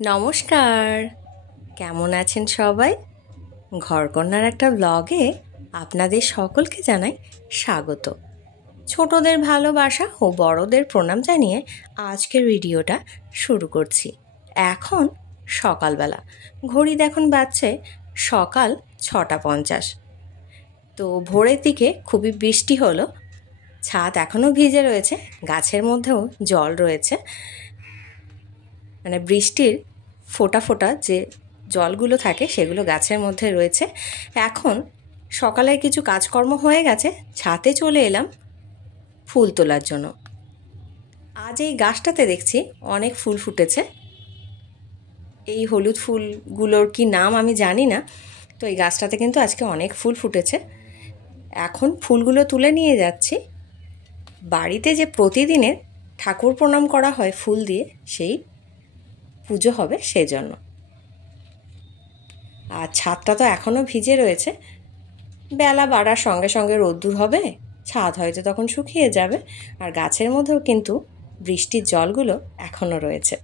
নমস্কার, কেমন আছেন সবাই? ঘরকন্যার একটা ব্লগে আপনাদের সকলকে জানাই স্বাগত। ছোটদের ভালোবাসা ও বড়দের প্রণাম জানিয়ে আজকের ভিডিওটা শুরু করছি। এখন সকালবেলা, ঘড়ি দেখুন বাজছে সকাল 6:50। তো ভোরের দিকে খুবই বৃষ্টি হলো, ছাদ এখনও ভিজে রয়েছে, গাছের মধ্যেও জল রয়েছে, মানে বৃষ্টির ফোঁটা ফোঁটা যে জলগুলো থাকে সেগুলো গাছের মধ্যে রয়েছে। এখন সকালে কিছু কাজকর্ম হয়ে গেছে, ছাদে চলে এলাম ফুল তোলার জন্য। আজ এই গাছটাতে দেখছি অনেক ফুল ফুটেছে। এই হলুদ ফুলগুলোর কি নাম আমি জানি না, তো এই গাছটাতে কিন্তু আজকে অনেক ফুল ফুটেছে। এখন ফুলগুলো তুলে নিয়ে যাচ্ছি বাড়িতে, যে প্রতিদিনের ঠাকুর প্রণাম করা হয় ফুল দিয়ে, সেই পুজো হবে সেজন্য। আর ছাদটা তো এখনও ভিজে রয়েছে, বেলা বাড়ার সঙ্গে সঙ্গে রোদ্দুর হবে, ছাদ হয়তো তখন শুকিয়ে যাবে। আর গাছের মধ্যেও কিন্তু বৃষ্টির জলগুলো এখনও রয়েছে।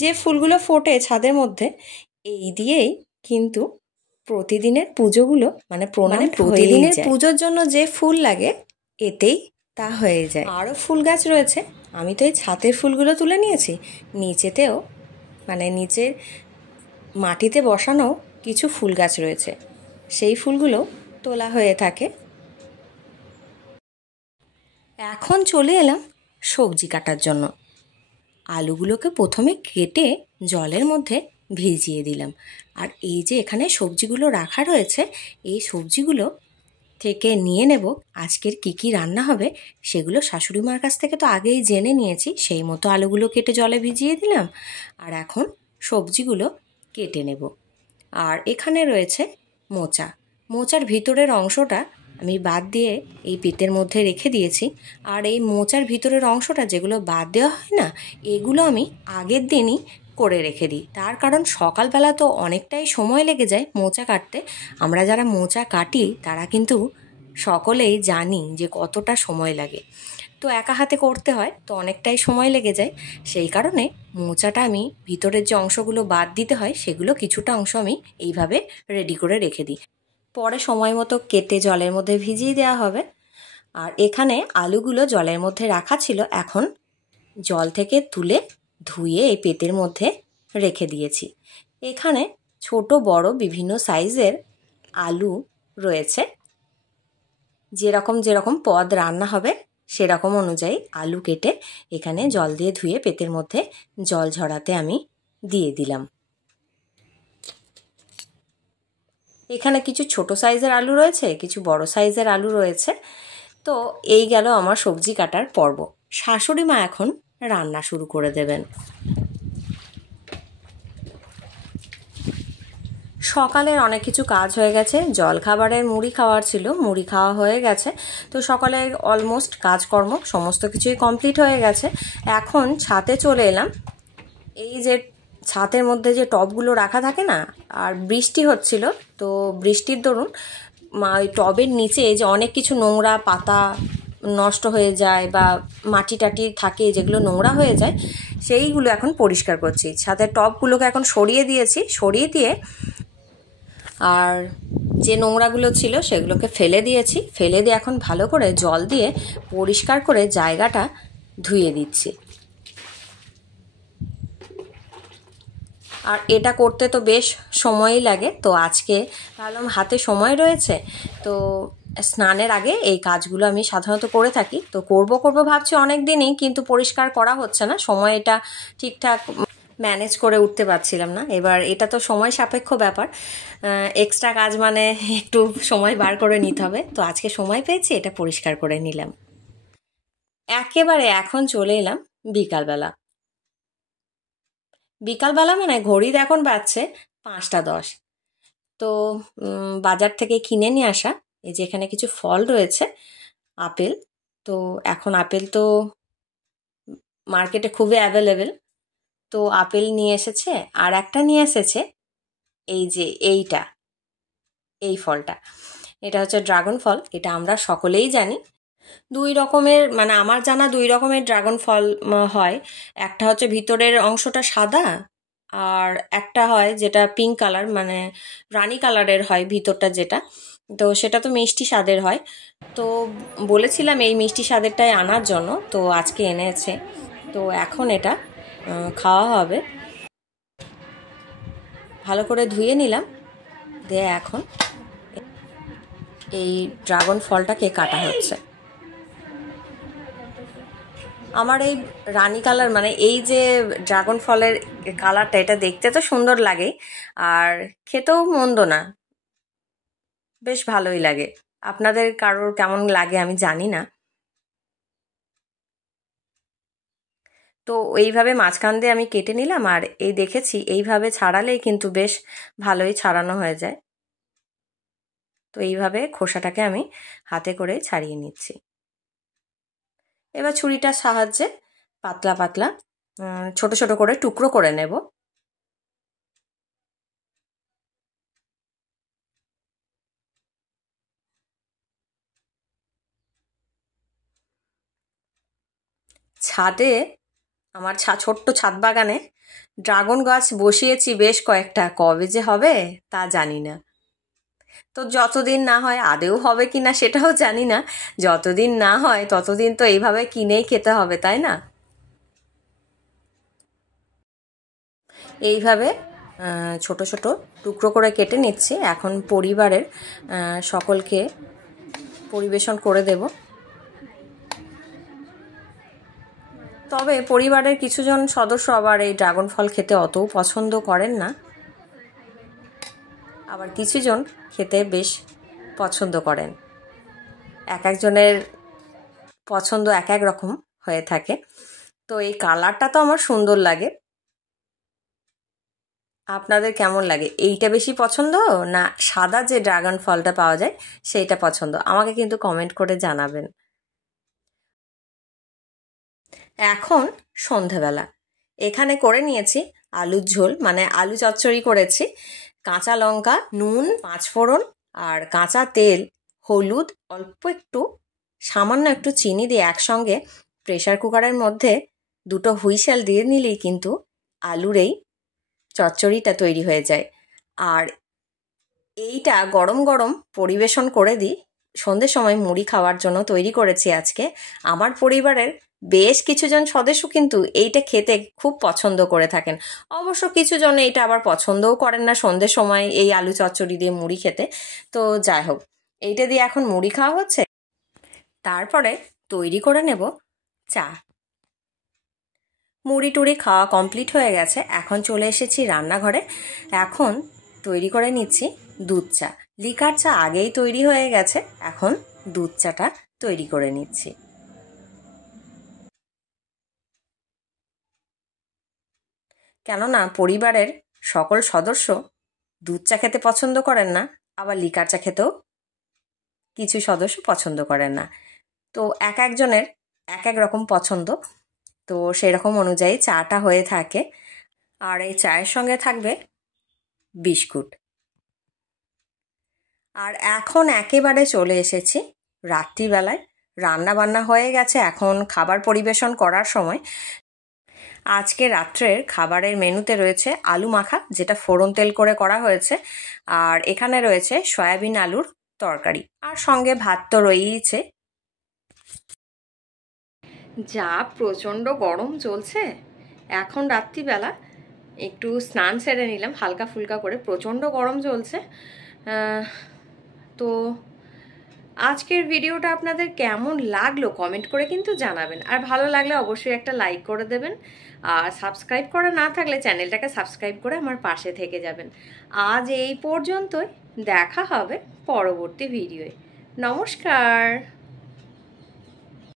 যে ফুলগুলো ফোটে ছাদের মধ্যে, এই দিয়েই কিন্তু প্রতিদিনের পুজোগুলো, মানে প্রণাম, প্রতিদিনের পুজোর জন্য যে ফুল লাগে এতেই তা হয়ে যায়। আরও ফুল গাছ রয়েছে, আমি তো এই ছাদের ফুলগুলো তুলে নিয়েছি। নিচেতেও, মানে নিচের মাটিতে বসানো কিছু ফুল গাছ রয়েছে, সেই ফুলগুলো তোলা হয়ে থাকে। এখন চলে এলাম সবজি কাটার জন্য। আলুগুলোকে প্রথমে কেটে জলের মধ্যে ভিজিয়ে দিলাম। আর এই যে এখানে সবজিগুলো রাখা রয়েছে, এই সবজিগুলো থেকে নিয়ে নেব আজকের কি রান্না হবে সেগুলো। শাশুড়ি মার কাছ থেকে তো আগেই জেনে নিয়েছি, সেই মতো আলুগুলো কেটে জলে ভিজিয়ে দিলাম। আর এখন সবজিগুলো কেটে নেব। আর এখানে রয়েছে মোচার ভিতরের অংশটা আমি বাদ দিয়ে এই পিঠের মধ্যে রেখে দিয়েছি। আর এই মোচার ভিতরের অংশটা যেগুলো বাদ দেওয়া হয় না, এগুলো আমি আগের দিনই করে রেখে দিই। তার কারণ সকালবেলা তো অনেকটাই সময় লেগে যায় মোচা কাটতে। আমরা যারা মোচা কাটি তারা কিন্তু সকলেই জানি যে কতটা সময় লাগে। তো একা হাতে করতে হয়, তো অনেকটাই সময় লেগে যায়। সেই কারণে মোচাটা আমি ভিতরের যে অংশগুলো বাদ দিতে হয় সেগুলো কিছুটা অংশ আমি এইভাবে রেডি করে রেখে দিই। পরে সময় মতো কেটে জলের মধ্যে ভিজিয়ে দেওয়া হবে। আর এখানে আলুগুলো জলের মধ্যে রাখা ছিল, এখন জল থেকে তুলে ধুয়ে এই পেটের মধ্যে রেখে দিয়েছি। এখানে ছোট বড় বিভিন্ন সাইজের আলু রয়েছে, যেরকম যেরকম পদ রান্না হবে সেরকম অনুযায়ী আলু কেটে এখানে জল দিয়ে ধুয়ে পেটের মধ্যে জল ঝরাতে আমি দিয়ে দিলাম। এখানে কিছু ছোট সাইজের আলু রয়েছে, কিছু বড় সাইজের আলু রয়েছে। তো এই গেল আমার সবজি কাটার পর্ব। শাশুড়ি মা এখন রান্না শুরু করে দেবেন। সকালের অনেক কিছু কাজ হয়ে গেছে। জল খাবারের মুড়ি খাওয়ার ছিল, মুড়ি খাওয়া হয়ে গেছে। তো সকালের অলমোস্ট কাজকর্ম সমস্ত কিছুই কমপ্লিট হয়ে গেছে। এখন ছাদে চলে এলাম। এই যে ছাদের মধ্যে যে টবগুলো রাখা থাকে না, আর বৃষ্টি হচ্ছিল, তো বৃষ্টির দরুন ওই টবের নিচে যে অনেক কিছু নোংরা পাতা নষ্ট হয়ে যায় বা মাটি টাটি থাকে যেগুলো নোংরা হয়ে যায়, সেইগুলো এখন পরিষ্কার করছি। ছাদের টবগুলোকে এখন সরিয়ে দিয়েছি, সরিয়ে দিয়ে আর যে নোংরাগুলো ছিল সেগুলোকে ফেলে দিয়েছি। ফেলে দিয়ে এখন ভালো করে জল দিয়ে পরিষ্কার করে জায়গাটা ধুয়ে দিচ্ছি। আর এটা করতে তো বেশ সময়ই লাগে, তো আজকে ভাবলাম হাতে সময় রয়েছে, তো স্নানের আগে এই কাজগুলো আমি সাধারণত করে থাকি। তো করব ভাবছি অনেক দিনই, কিন্তু পরিষ্কার করা হচ্ছে না, সময় এটা ঠিকঠাক ম্যানেজ করে উঠতে পারছিলাম না। এবার এটা তো সময় সাপেক্ষ ব্যাপার, এক্সট্রা কাজ মানে একটু সময় বার করে নিতে হবে। তো আজকে সময় পেয়েছি, এটা পরিষ্কার করে নিলাম। একেবারে এখন চলে এলাম বিকালবেলা, মানে ঘড়িতে এখন বাজছে 5:10। তো বাজার থেকে কিনে নিয়ে আসা এই যে এখানে কিছু ফল রয়েছে, আপেল। তো এখন আপেল তো মার্কেটে খুবই অ্যাভেলেবেল, তো আপেল নিয়ে এসেছে। আর একটা নিয়ে এসেছে এই যে এই ফলটা, এটা হচ্ছে ড্রাগন ফল। এটা আমরা সকলেই জানি। দুই রকমের, মানে আমার জানা দুই রকমের ড্রাগন ফল হয়। একটা হচ্ছে ভিতরের অংশটা সাদা, আর একটা হয় যেটা পিঙ্ক কালার, মানে রানী কালারের হয় ভিতরটা যেটা। তো সেটা তো মিষ্টি স্বাদের হয়। তো বলেছিলাম এই মিষ্টি স্বাদেরটাই আনার জন্য, তো আজকে এনেছে। তো এখন এটা খাওয়া হবে। ভালো করে ধুয়ে নিলাম, দিয়ে এখন এই ড্রাগন ফলটাকে কাটা হচ্ছে। আমার এই রানী কালার, মানে এই যে ড্রাগন ফলের কালারটা, এটা দেখতে তো সুন্দর লাগে, আর খেতেও মন্দ না, বেশ ভালোই লাগে। আপনাদের কারোর কেমন লাগে আমি জানি না। তো এইভাবে মাঝখান দিয়ে আমি কেটে নিলাম, আর এই দেখেছি এইভাবে ছাড়ালেই কিন্তু বেশ ভালোই ছাড়ানো হয়ে যায়। তো এইভাবে খোসাটাকে আমি হাতে করে ছাড়িয়ে নিচ্ছি। এবার ছুরিটার সাহায্যে পাতলা পাতলা ছোট ছোট করে টুকরো করে নেব। ছাদে, আমার ছোট্ট ছাদ বাগানে ড্রাগন গাছ বসিয়েছি বেশ কয়েকটা, কবে যে হবে তা জানি না। তো যতদিন না হয়, আদেও হবে কি না সেটাও জানি না, যতদিন না হয় ততদিন তো এইভাবে কিনেই খেতে হবে, তাই না? এইভাবে ছোট ছোট টুকরো করে কেটে নিচ্ছি। এখন পরিবারের সকলকে পরিবেশন করে দেব। তবে পরিবারের কিছুজন সদস্য আবার এই ড্রাগন ফল খেতে অতও পছন্দ করেন না, আবার কিছুজন খেতে বেশ পছন্দ করেন। এক একজনের পছন্দ এক এক রকম হয়ে থাকে। তো এই কালারটা তো আমার সুন্দর লাগে, আপনাদের কেমন লাগে? এইটা বেশি পছন্দ না সাদা যে ড্রাগন ফলটা পাওয়া যায় সেইটা পছন্দ? আমাকে কিন্তু কমেন্ট করে জানাবেন। এখন সন্ধেবেলা এখানে করে নিয়েছি আলুর ঝোল, মানে আলু চচ্চড়ি করেছি। কাঁচা লঙ্কা, নুন, পাঁচফোড়ন আর কাঁচা তেল, হলুদ, অল্প একটু সামান্য একটু চিনি দিয়ে একসঙ্গে প্রেশার কুকারের মধ্যে দুটো হুইসেল দিয়ে নিলেই কিন্তু আলুর এই চচ্চড়িটা তৈরি হয়ে যায়। আর এইটা গরম গরম পরিবেশন করে দিই। সন্ধ্যের সময় মুড়ি খাওয়ার জন্য তৈরি করেছি আজকে। আমার পরিবারের বেশ কিছুজন সদস্য কিন্তু এইটা খেতে খুব পছন্দ করে থাকেন। অবশ্য কিছুজন এইটা আবার পছন্দও করেন না সন্ধ্যের সময় এই আলু চচ্চড়ি দিয়ে মুড়ি খেতে। তো যাই হোক, এইটা দিয়ে এখন মুড়ি খাওয়া হচ্ছে। তারপরে তৈরি করে নেব চা। মুড়ি টুড়ি খাওয়া কমপ্লিট হয়ে গেছে, এখন চলে এসেছি রান্নাঘরে। এখন তৈরি করে নিচ্ছি দুধ চা। লিকার চা আগেই তৈরি হয়ে গেছে, এখন দুধ চাটা তৈরি করে নিচ্ছি। কেননা পরিবারের সকল সদস্য দুধ চা খেতে পছন্দ করেন না, আবার লিকার চা খেতেও কিছু সদস্য পছন্দ করেন না। তো এক একজনের এক এক রকম পছন্দ, তো সেরকম অনুযায়ী চাটা হয়ে থাকে। আর এই চায়ের সঙ্গে থাকবে বিস্কুট। আর এখন একেবারে চলে এসেছি রাত্রিবেলায়। রান্না বান্না হয়ে গেছে, এখন খাবার পরিবেশন করার সময়। আজকে রাত্রের খাবারের মেনুতে রয়েছে আলু মাখা, যেটা ফোড়ন তেল করে করা হয়েছে, আর এখানে রয়েছে সয়াবিন আলুর তরকারি, আর সঙ্গে ভাত তো রয়েইছে। যা প্রচণ্ড গরম চলছে, এখন রাত্রিবেলা একটু স্নান সেরে নিলাম হালকা ফুলকা করে, প্রচণ্ড গরম চলছে। তো আজকের ভিডিওটা আপনাদের কেমন লাগলো কমেন্ট করে কিন্তু জানাবেন, আর ভালো লাগলে অবশ্যই একটা লাইক করে দেবেন, আর সাবস্ক্রাইব করা না থাকলে চ্যানেলটাকে সাবস্ক্রাইব করে আমার পাশে থেকে যাবেন। আজ এই পর্যন্তই, দেখা হবে পরবর্তী ভিডিওয়ে। নমস্কার।